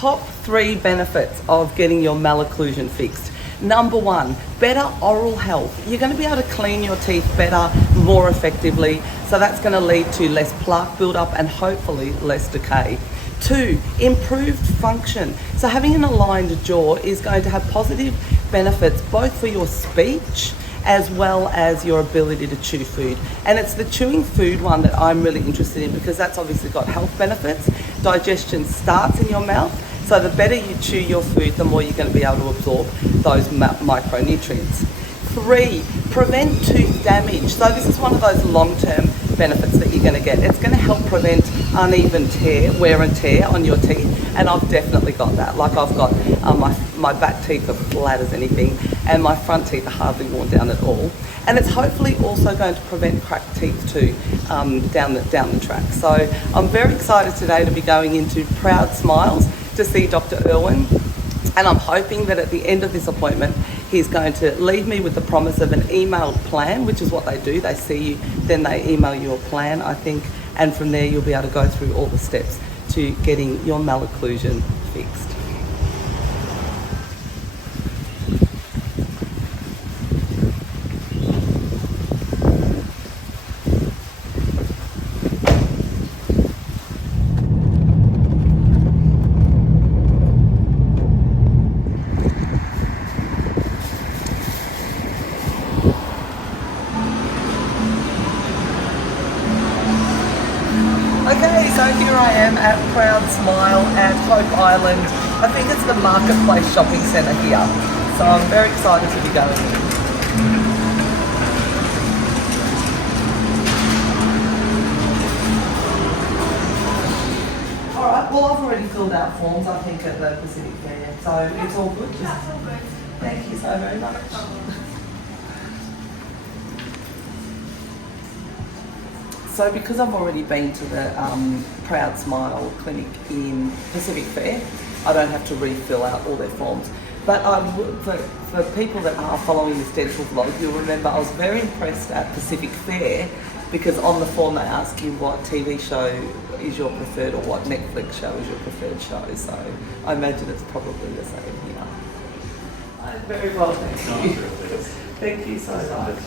top 3 benefits of getting your malocclusion fixed. Number 1, better oral health. You're going to be able to clean your teeth better, more effectively, so that's going to lead to less plaque buildup and hopefully less decay. 2, improved function. So having an aligned jaw is going to have positive benefits both for your speech as well as your ability to chew food. And it's the chewing food one that I'm really interested in, because that's obviously got health benefits. Digestion starts in your mouth, so the better you chew your food, the more you're going to be able to absorb those micronutrients. 3, prevent tooth damage. So this is one of those long-term benefits that you're going to get. It's going to help prevent uneven wear and tear on your teeth, and I've definitely got that. Like I've got my back teeth are flat as anything, and my front teeth are hardly worn down at all. And it's hopefully also going to prevent cracked teeth too down the track. So I'm very excited today to be going into Proud Smiles to see Dr. Erwin, and I'm hoping that at the end of this appointment he's going to leave me with the promise of an emailed plan, which is what they do. They see you, then they email you a plan, I think, and from there you'll be able to go through all the steps to getting your malocclusion fixed. Okay, so here I am at Proud Smile at Hope Island. I think it's the Marketplace Shopping Centre here. So I'm very excited to be going in. Alright, well I've already filled out forms, I think, at the Pacific Fair. So it's all good. Thank you so very much. So because I've already been to the Proud Smile clinic in Pacific Fair, I don't have to refill out all their forms. But for people that are following this dental vlog, you'll remember I was very impressed at Pacific Fair, because on the form they ask you what TV show is your preferred or what Netflix show is your preferred show. So I imagine it's probably the same here. Very well, thank you. Thank you so much.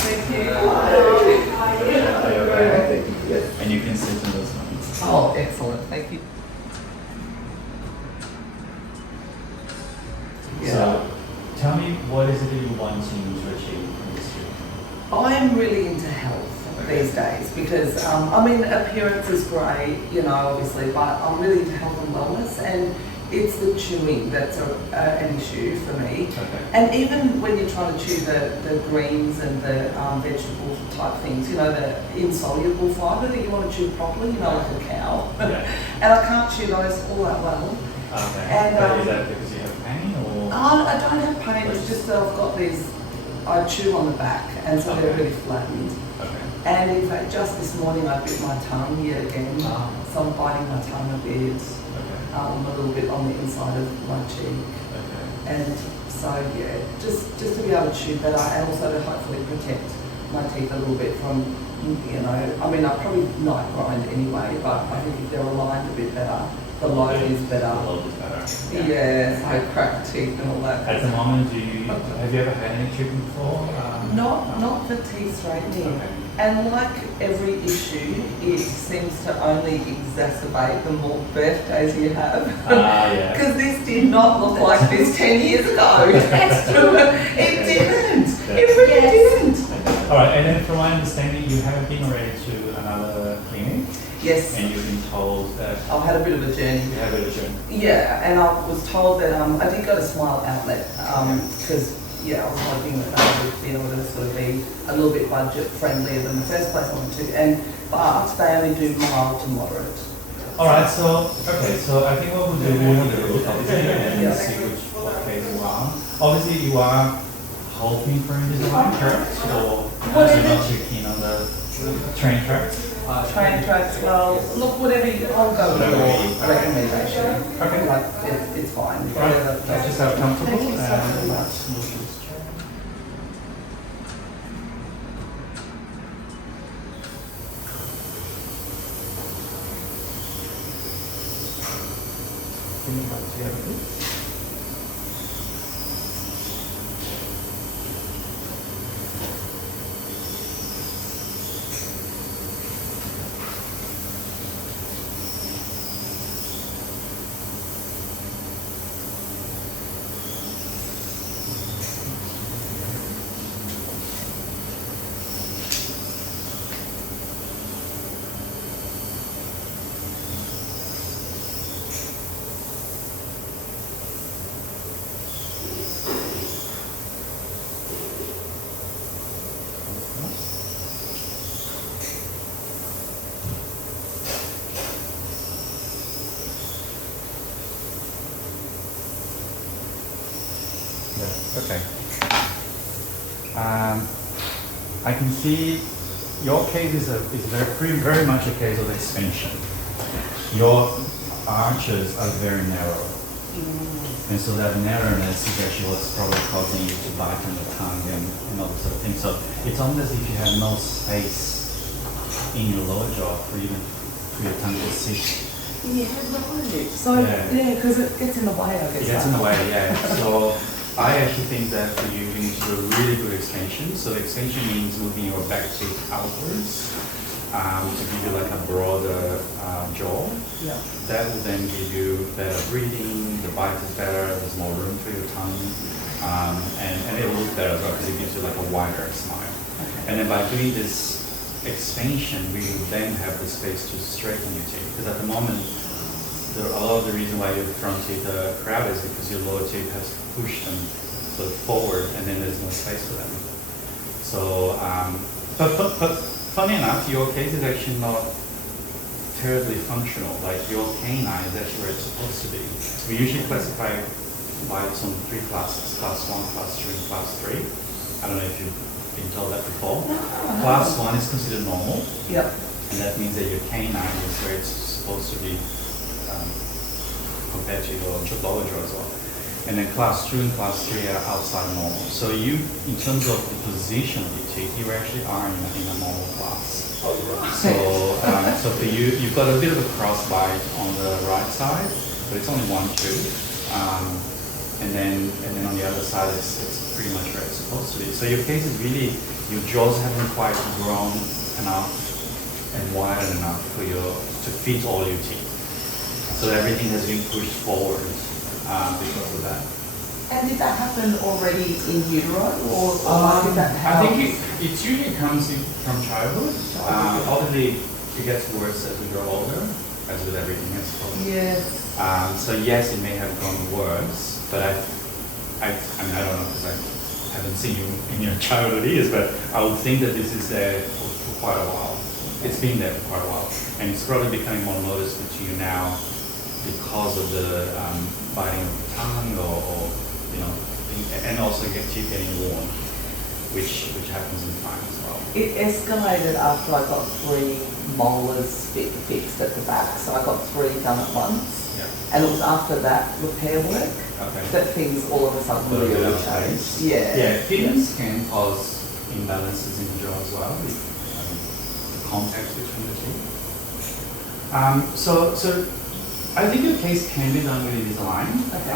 Thank you. And you can sit in those ones. Oh, excellent. Thank you. Yeah. So, tell me, what is it that you're wanting to achieve in this year? I'm really into health these days because, I mean, appearance is great, you know, obviously, but I'm really into health and wellness, and it's the chewing that's an issue for me. Okay. And even when you're trying to chew the greens and the vegetable type things, you know, the insoluble fibre that you want to chew properly, you know, like a cow. Yeah. And I can't chew those all that well. Okay. And, but is that because you have pain or? I don't have pain, it's just that I've got these, I chew on the back, and so they're really flattened. Okay. And in fact, just this morning I bit my tongue yet again. So I'm biting my tongue a bit. A little bit on the inside of my cheek. Okay. And so yeah, just to be able to chew better, and also to hopefully protect my teeth a little bit from, you know, I mean I probably night grind anyway, but I think if they're aligned a bit better, the load is better. The load is better. Yeah, so cracked teeth and all that. At the moment, have you ever had any treatment before? Not for teeth straightening. Okay. And like every issue, it seems to only exacerbate the more birthdays you have. Yeah. Because this did not look like this 10 years ago. That's true. It didn't. It really didn't. All right, and then from my understanding, you haven't been already to another clinic? Yes. And you've been told that... I've had a bit of a journey. You had a bit of a journey. Yeah, and I was told that I did go to Smile Outlet because I was hoping that they would be able to sort of be a little bit budget friendlier than the first place I went to, but they only do mild to moderate. All right, so I think what we'll do, we'll have a look obviously and see what phase you are. Obviously, you are hoping for Invisalign, correct? Or you're not too keen on the train tracks? Train tracks, well, look, I'll go with your recommendation. Okay. Like, it's fine. All right, let's just have comfortable. Thank you so very much. Can you help together, please? Okay. I can see your case is very much a case of expansion. Your arches are very narrow. And so that narrowness is actually what's probably causing you to bite on the tongue and all this sort of thing. So it's almost as if you have no space in your lower jaw for even for your tongue to sit. Yeah, right. So, yeah, because it gets in the way, I guess. It gets in the way, yeah. So I actually think that for you need to do a really good extension. So extension means moving your back teeth outwards to give you like a broader jaw. Yeah. That will then give you better breathing, the bite is better, there's more room for your tongue, and it will look better as well because it gives you like a wider smile. Okay. And then by doing this expansion, we will then have the space to straighten your teeth. Because at the moment, a lot of the reason why your front teeth are crowded is because your lower teeth has pushed them sort of forward, and then there's no space for them. So, but funny enough, your case is actually not terribly functional. Like your canine is actually where it's supposed to be. We usually classify bites on 3 classes: class 1, class 2, and class 3. I don't know if you've been told that before. No, class 1 is considered normal. Yep. And that means that your canine is where it's supposed to be compared to your lower jaw as well. And then class 2 and class 3 are outside normal. So you, in terms of the position of your teeth, you actually are in a normal class. Oh, right. So for you, you've got a bit of a cross bite on the right side, but it's only 1 tooth. And then on the other side, it's pretty much where it's supposed to be. So your case is really, your jaws haven't quite grown enough and widened enough for to fit all your teeth. So everything has been pushed forward because of that. And did that happen already in utero, or did that happen? I think it usually comes from childhood. Obviously, it gets worse as we grow older, as with everything else. Yes. So yes, it may have gone worse, but I mean, I don't know because I haven't seen you in your childhood years, but I would think that this is there for quite a while. It's been there for quite a while, and it's probably becoming more noticeable to you now because of the biting of the tongue, or you know, and also teeth getting worn, which happens in time as well. It escalated after I got 3 molars fixed at the back, so I got 3 done at once. Yeah. And it was after that repair work that things all of a sudden really changed. Yeah. Yeah, fitness can cause imbalances in the jaw as well, with the contact between the teeth. So I think your case can be done with Invisalign. Okay.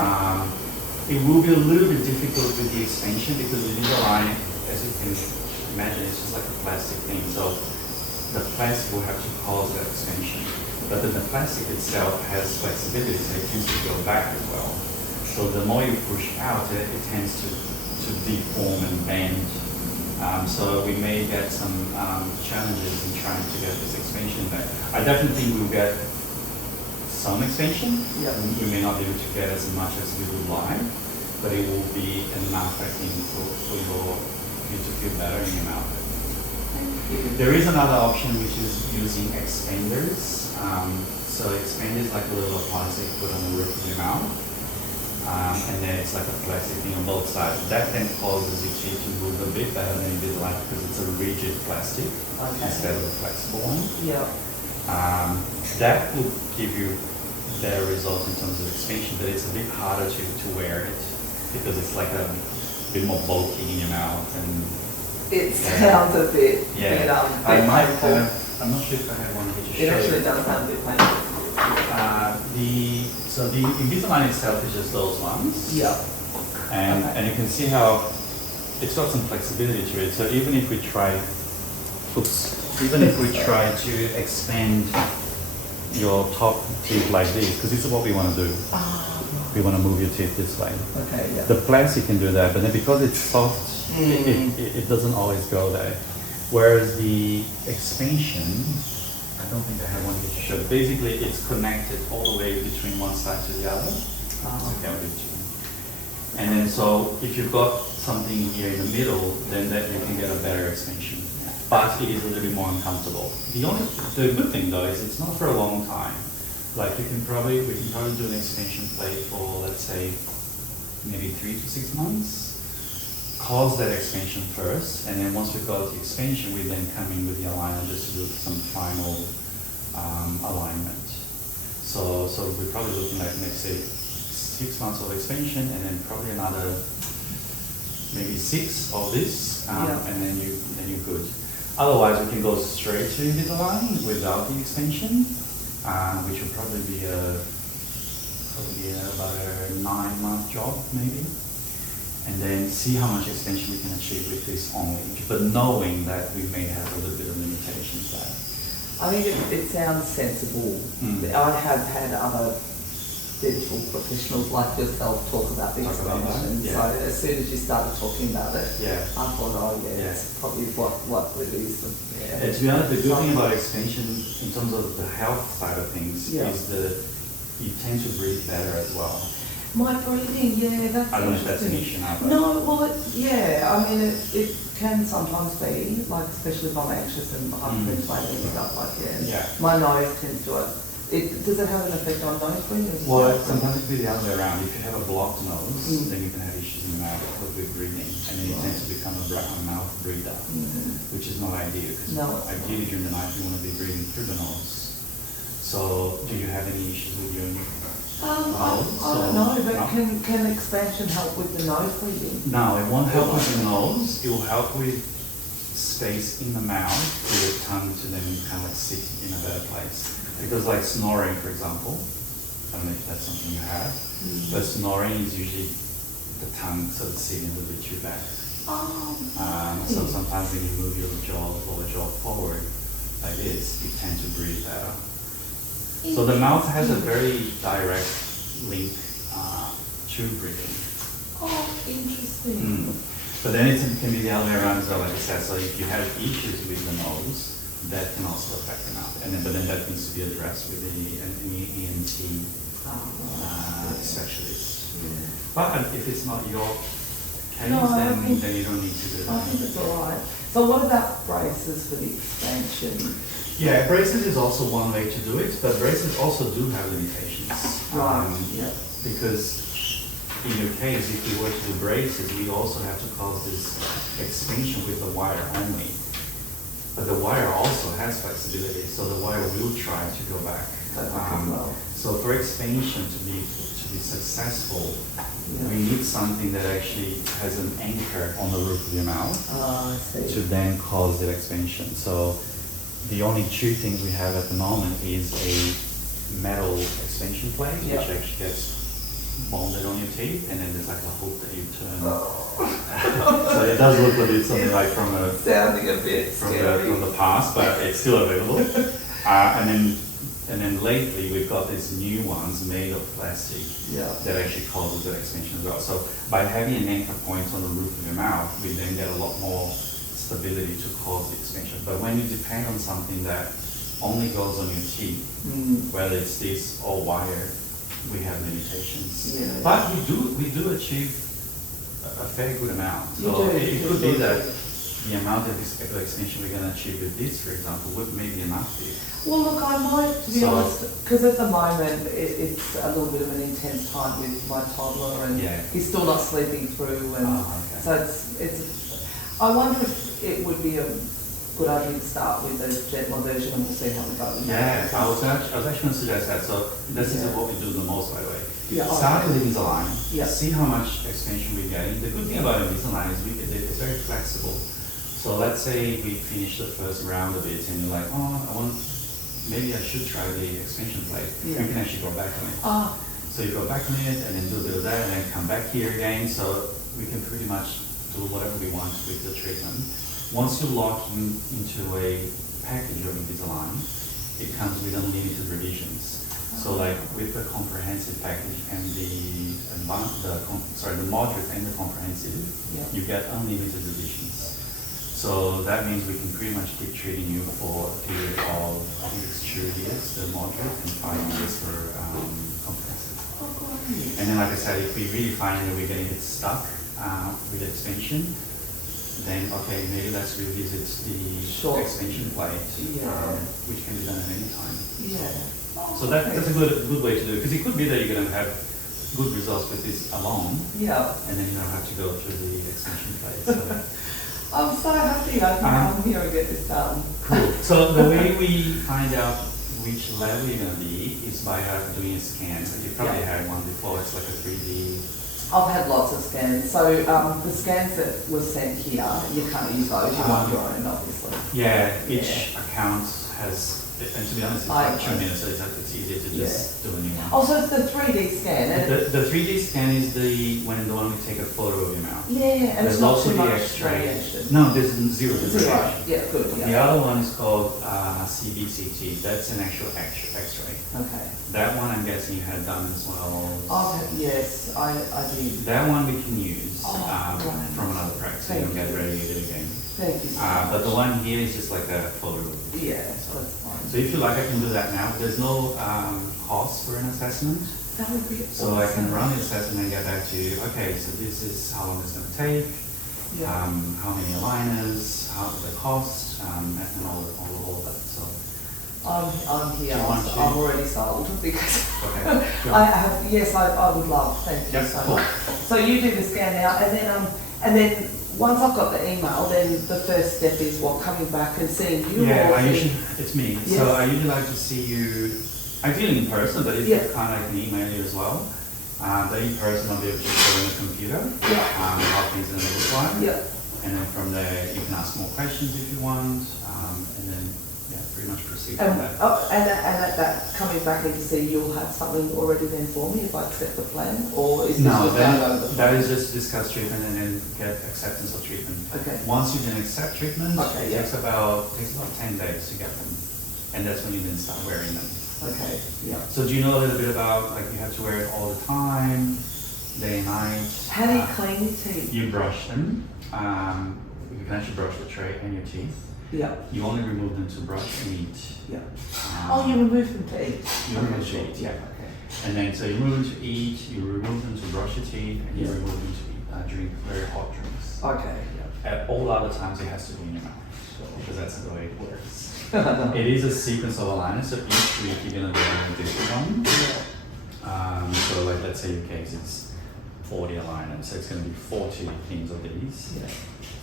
It will be a little bit difficult with the extension because Invisalign, as you can imagine, it's just like a plastic thing. So the plastic will have to cause that extension. But then the plastic itself has flexibility, so it tends to go back as well. So the more you push out, it tends to deform and bend. So we may get some challenges in trying to get this extension back. I definitely think we'll get some extension. Yep. We may not be able to get as much as we would like, but it will be enough, I think, for you to feel better in your mouth. There is another option which is using expanders. So expanders like a little plastic put on the roof of your mouth, and then it's like a plastic thing on both sides. That then causes your teeth to move a bit better than Invisalign because it's a rigid plastic instead of a flexible one. Yeah. That will give you better results in terms of expansion, but it's a bit harder to wear it because it's like a bit more bulky in your mouth and. It sounds a bit, I might have, I'm not sure if I have one here to show It actually you. does sound a bit painful. The the Invisalign itself is just those ones. Yeah. And you can see how it's got some flexibility to it. So even if we try to expand your top teeth like this, because this is what we want to do. We want to move your teeth this way. Okay, yeah. The plastic can do that, but then because it's soft, it doesn't always go there. Whereas the expansion, I don't think I have one here to show. Basically, it's connected all the way between one side to the other. Okay, I'll give it to you. And then so if you've got something here in the middle, then that you can get a better expansion. But it is a little bit more uncomfortable. The good thing though is it's not for a long time. Like we can probably do an expansion plate for, let's say, maybe 3 to 6 months. Cause that expansion first, and then once we've got the expansion, we then come in with the aligner just to do some final alignment. So we're probably looking like, let's say, 6 months of expansion, and then probably another maybe 6 of this, and then you're good. Otherwise, we can go straight to Invisalign without the expansion, which will probably be about a 9-month job maybe, and then see how much expansion we can achieve with this only, but knowing that we may have a little bit of limitations there. I think it sounds sensible. I have had other dental professionals like yourself talk about the expansion. So as soon as you started talking about it, I thought, it's probably what really is the. To be honest, the good thing about expansion in terms of the health side of things is that you tend to breathe better as well. My breathing, that's I don't know if that's an issue now. No, well, I mean, it can sometimes be, like, especially if I'm anxious and hyperventilating and stuff like that. Yeah. My nose tends to does it have an effect on nose breathing? Well, sometimes it can be the other way around. If you have a blocked nose, then you can have issues in the mouth with breathing, and then you tend to become a mouth breather, which is not ideal, because ideally during the night you want to be breathing through the nose. So, do you have any issues with your nose? I don't know, but can expansion help with the nose breathing? No, it won't help with the nose. It will help with space in the mouth for your tongue to then kind of sit in a better place. Because like snoring, for example, I don't know if that's something you have, but snoring is usually the tongue sort of sitting a little bit too back. So sometimes when you move your lower jaw forward like this, you tend to breathe better. So the mouth has a very direct link to breathing. Oh, interesting. But then it can be the other way around as well, like I said. So if you have issues with the nose, that can also affect the mouth. But then that needs to be addressed with an ENT specialist. But if it's not your case, then you don't need to do that. I think it's all right. So what about braces for the expansion? Yeah, braces is also one way to do it, but braces also do have limitations. Because in your case, if we were to do braces, we also have to cause this expansion with the wire only. But the wire also has flexibility, so the wire will try to go back. So for expansion to be successful, we need something that actually has an anchor on the roof of your mouth to then cause the expansion. So the only two things we have at the moment is a metal expansion plate, which actually gets bonded on your teeth, and then there's like a hook that you turn. So it does look a bit something like from the past, but it's still available. And then lately we've got these new ones made of plastic that actually causes that expansion as well. So by having an anchor point on the roof of your mouth, we then get a lot more stability to cause the expansion. But when you depend on something that only goes on your teeth, whether it's this or wire, we have limitations. But we do achieve a fair good amount. So it could be that the amount of expansion we're going to achieve with this, for example, would maybe enough here. Well, look, I might, to be honest, because at the moment it's a little bit of an intense time with my toddler, and he's still not sleeping through, and so it's. I wonder if it would be a good idea to start with a gentler version, and we'll see how we go. I was actually going to suggest that. So this is what we do the most, by the way. Start with Invisalign. See how much expansion we're getting. The good thing about Invisalign is it's very flexible. So let's say we finish the first round of it, and you're like, oh, I want maybe I should try the extension plate. Yeah. You can actually go back on it. Oh, So you go back on it and then do a bit of that and then come back here again. So we can pretty much do whatever we want with the treatment. Once you lock into a package of Invisalign, it comes with unlimited revisions. So like with the comprehensive package and the moderate and the comprehensive, Yeah. you get unlimited revisions. So that means we can pretty much keep treating you for a period of, I think it's 2 years, the moderate, and 5 years for comprehensive. oh, great. And then, like I said, if we really find that we're getting it stuck with the extension, then okay, maybe let's revisit the Sure. extension plate, Yeah. which can be done at any time. Yeah. Oh, So that's a good way to do it, because it could be that you're going to have good results with this alone, Yeah. and then you don't have to go through the extension plate. So. I'm so happy I can come here and get this done. Cool. So the way we find out which level you're going to be is by doing a scan. So you probably Yeah. had one before. It's like a 3D. I've had lots of scans. So the scans that were sent here, you can't use those. You want your own, obviously. Yeah, each account has, and to be honest, it's like 2 minutes, so it's easier to just do a new one. Also, it's the 3D scan. The 3D scan is the one we take a photo of your mouth. Yeah, and There's it's not also too the much X-ray. radiation. No, there's zero Zero. radiation. Yeah, good. The Yeah. other one is called CBCT. That's an actual X-ray. Okay. That one I'm guessing you had done as well. Yes, I did. That one we can use Right. from another practice, so you don't get radiated again. Thank you so But the much. one here is just like a photo. Yeah, that's fine. So if you like, I can do that now. There's no cost for an assessment. That would be So I can awesome. run the assessment and get back to you. Okay, so this is how long it's going to take, Yeah. how many aligners, how the cost, and all of that. So I'm here. Do you want to- I'm already sold because okay, sure. I have. Yes, I would love. Thank you Yep, so cool. much. So you do the scan now, and then once I've got the email, then the first step is what, coming back and seeing you. Yeah, or I seeing- usually, it's me. Yes. So I usually like to see you, ideally in person, but if Yeah. you can't, I can email you as well. But in person, I'll be able to show you on the computer Yeah. how things are going to look like. Yeah. And then from there, you can ask more questions if you want, and then, yeah, pretty much proceed from And, there. and at that coming back in to see, you'll have something already then for me if I accept the plan, or is this No, just down over the that phone? is just discuss treatment and then get acceptance of treatment. Okay. Once you then accept treatment, Okay, it yeah. takes about 10 days to get them. And that's when you then start wearing them. Okay. Yeah. So do you know a little bit about, like, you have to wear it all the time, day and night? How do you clean your teeth? You brush them. You can actually brush the tray and your teeth. Yeah. You only remove them to brush and eat. Yeah. Um, Oh, you remove them to eat. You remove to eat, yeah. Okay. And then, so you remove them to eat, you remove them to brush your teeth, and you Yeah. remove them to drink very hot drinks. Okay. At all other times, it has to be in your mouth, because that's the way it works. It is a sequence of aligners, so each week you're gonna do a different one. Yeah. So, like, let's say your case is 40 aligners, so it's gonna be 40 things of these Yeah.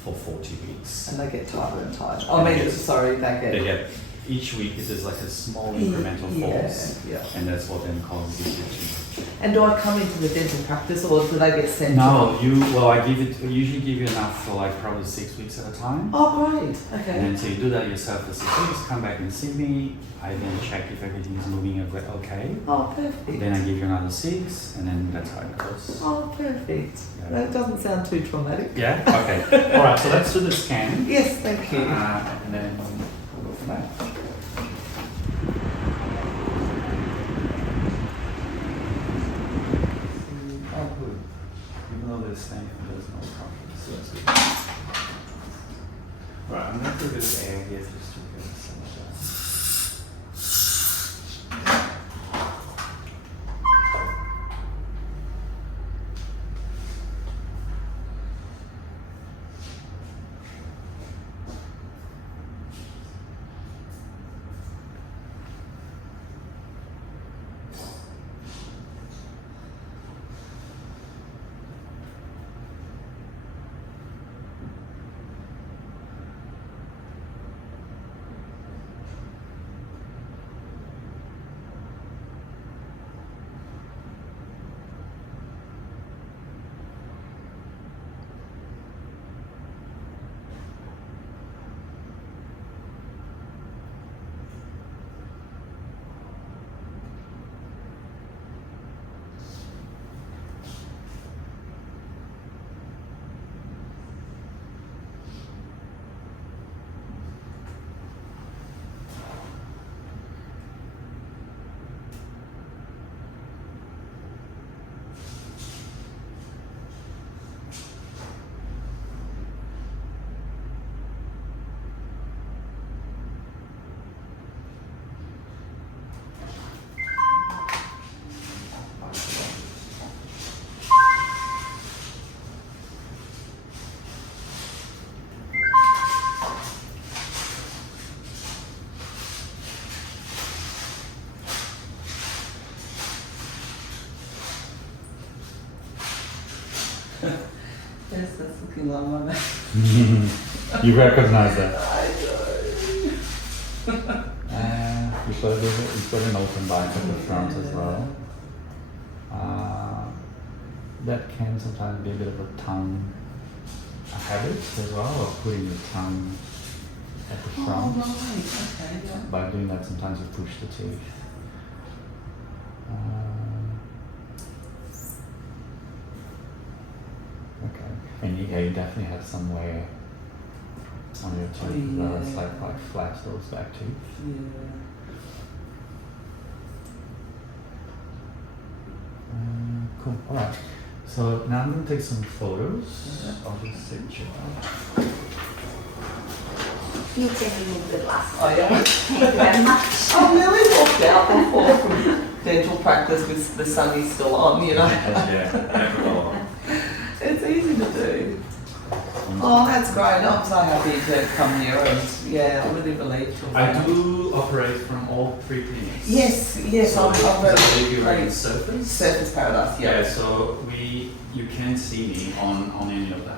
for 40 weeks. And they get tighter and tighter. I mean, Yes. sorry, They get each week it is like a small incremental Yeah, force, yeah. and that's what then causes you to. And do I come into the dental practice, or do they get sent? No, I usually give you enough for like probably 6 weeks at a time. Oh, great. And Okay. then so you do that yourself for 6 weeks, come back and see me. I then check if everything is moving okay. Oh, perfect. Then I give you another 6, and then that's how it goes. Oh, perfect. Yeah. That doesn't sound too traumatic. Yeah? Okay. All right, so let's do the scan. Yes, thank you. And then we'll go from there. Oh, good. Even though there's snake, there's no problem. So that's good. Right, I'm going to put a bit of air here just to get some of that. looking like my man. You recognize that? I do. You've got an open bite at the front as well. That can sometimes be a bit of a tongue habit as well, of putting your tongue at the front. Oh, right. Okay, yeah. By doing that, sometimes you push the teeth. Okay, and you definitely have some wear on your teeth as well. It's like flat those back teeth. Yeah. Cool. All right. So now I'm going to take some photos of this picture. You came in with the last. Oh, yeah. Thank you very much. I nearly walked out before from dental practice with the sunny still on, you know. Yeah. It's easy to do. Oh, that's great. I'm so happy to come here and I'm really relieved. I do operate from all three clinics. Yes, So I'm I believe you're in Surface. Surface Paradise, Yeah, so you can see me on any of them.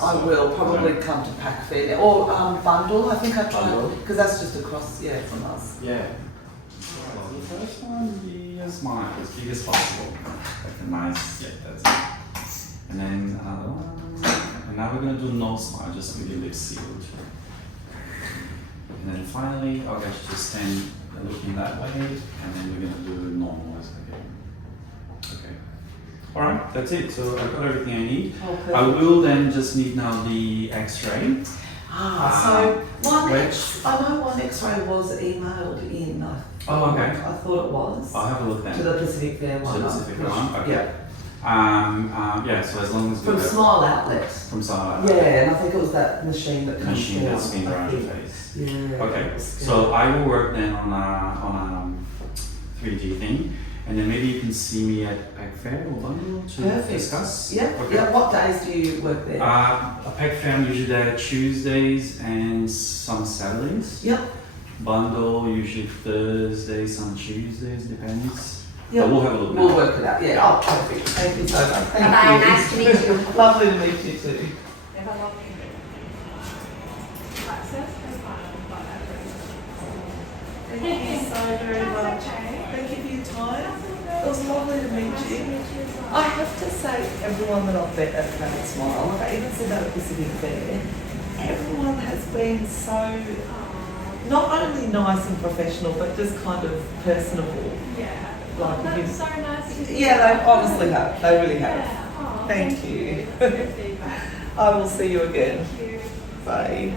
I will probably come to Pack Fair or Bundle. I think I tried Bundle? because that's just across from us. Yeah. So the first one would be a smile, as big as possible. Like a nice, that's it. And then another one. And now we're going to do no smile, just with your lips sealed. And then finally, I'll get you to stand looking that way, and then we're going to do normal as again. Okay. Alright, that's it. So I've got everything I need. Okay. I will then just need now the x-ray. So one which- I know one X-ray was emailed in. Oh, okay. I thought it was. I'll have a look then. To the Pacific Fair To one. the Pacific one? Okay. Yeah. So as long as From we have- Smile Outlets. From Smile Yeah, and I think it was that machine that comes machine down, that's been I around your think. face. Yeah. Okay, that was so I will work then on a 3D thing, and then maybe you can see me at Peg Fair or Bundle to Perfect. discuss. Yeah. Okay. Yeah. What days do you work there? A Peg Fair I'm usually there Tuesdays and some Saturdays. Yep. Bundle usually Thursdays, some Tuesdays, depends. Yep. But we'll have a look. We'll now. work it out. Yeah. Oh, perfect. Thank you so much. Thank Bye-bye, you. nice to meet you. Lovely to meet you too. Thank you so very much. Thank you for your time. It was lovely to meet you. I have to say, everyone that I've met at Planet Smile, like I even said that at Pacific Fair, everyone has been so not only nice and professional, but just kind of personable. Yeah. Like That's you- so nice to hear. Yeah, they honestly have. They really have. Yeah. Oh, Thank you. for your feedback. I will see you again. Thank you. Bye.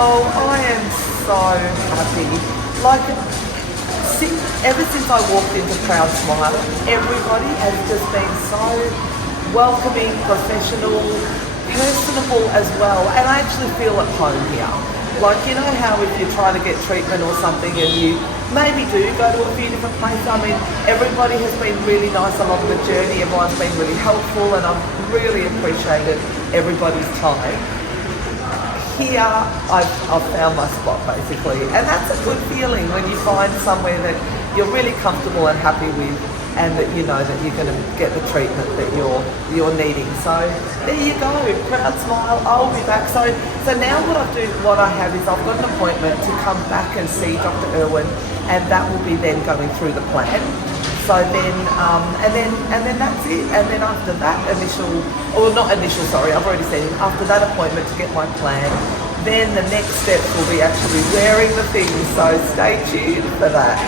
Oh, I am so happy. Like, ever since I walked into Proud Smile, everybody has just been so welcoming, professional, personable as well, and I actually feel at home here. Like, you know how if you're trying to get treatment or something and you maybe do go to a few different places, I mean, everybody has been really nice along the journey, everyone's been really helpful, and I've really appreciated everybody's time. Here, I've found my spot basically, and that's a good feeling when you find somewhere that you're really comfortable and happy with, and that you know that you're going to get the treatment that you're needing. So there you go, Proud Smile. I'll be back. So now what I have is I've got an appointment to come back and see Dr. Erwin, and that will be then going through the plan. So then, and then that's it. And then after that I've already seen him. After that appointment to get my plan, then the next steps will be actually wearing the things. So stay tuned for that.